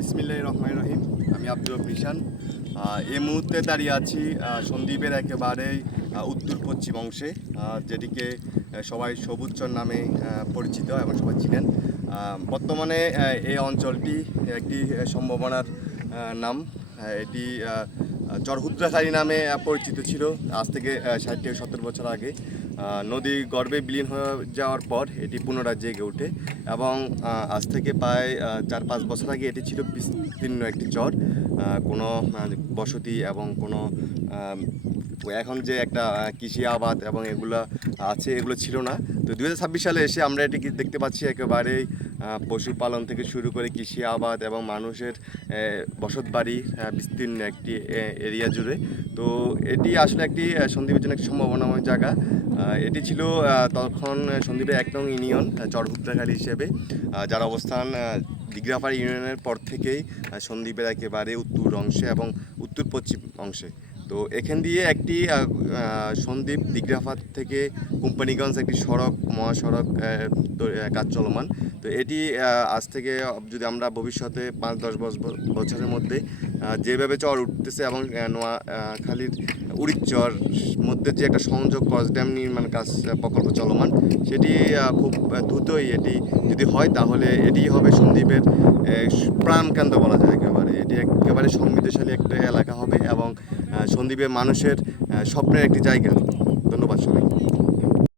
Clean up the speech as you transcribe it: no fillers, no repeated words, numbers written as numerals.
বিসমিল্লাহির রহমানির রহিম। আমি আব্দুর রব নিশান। এই মুহূর্তে দাঁড়িয়ে আছি সন্দ্বীপের একেবারেই উত্তর পশ্চিম অংশে, যেটিকে সবাই সবুজচর নামে পরিচিত এবং সবাই চিনেন। বর্তমানে এই অঞ্চলটি একটি সম্ভাবনার নাম। এটি চরহুদ্রাখালী নামে পরিচিত ছিল আজ থেকে 60 থেকে 70 বছর আগে। নদী গর্ভে বিলীন হয়ে যাওয়ার পর এটি পুনরায় জেগে ওঠে এবং আজ থেকে প্রায় 4-5 বছর আগে এটি ছিল বিস্তীর্ণ একটি চর। কোনো বসতি এবং কোনো এখন যে একটা কৃষি আবাদ এবং এগুলো আছে এগুলো ছিল না। তো 2026 সালে এসে আমরা এটি দেখতে পাচ্ছি একেবারেই পশুপালন থেকে শুরু করে কৃষি আবাদ এবং মানুষের বসতবাড়ি বিস্তীর্ণ একটি এরিয়া জুড়ে। তো এটি আসলে একটি সন্দ্বীপের জন্য একটি সম্ভাবনাময় জায়গা। এটি ছিল তখন সন্দ্বীপের 1 নং ইউনিয়ন চরহুদ্রাখালী হিসেবে, যার অবস্থান দিঘরাপাড় ইউনিয়নের পর থেকেই সন্দ্বীপের একেবারে উত্তর অংশে এবং উত্তর পশ্চিম অংশে। তো এখান দিয়ে একটি সন্দ্বীপ দিঘরাপাড় থেকে কোম্পানিগঞ্জ একটি মহাসড়ক কাজ চলমান। তো এটি আজ থেকে যদি আমরা ভবিষ্যতে 5-10 বছরের মধ্যে যেভাবে চর উঠতেছে এবং নোয়াখালীর উড়িচ্চর মধ্যে যে একটা সংযোগ ক্রস ড্যাম নির্মাণ কাজ প্রকল্প চলমান, সেটি খুব দ্রুতই এটি যদি হয় তাহলে এটি হবে সন্দ্বীপের প্রাণকেন্দ্র বলা যায়। এটি একেবারে সমৃদ্ধশালী একটা এলাকা হবে এবং সন্দ্বীপের মানুষের স্বপ্নের একটি জায়গা। ধন্যবাদ সবাই।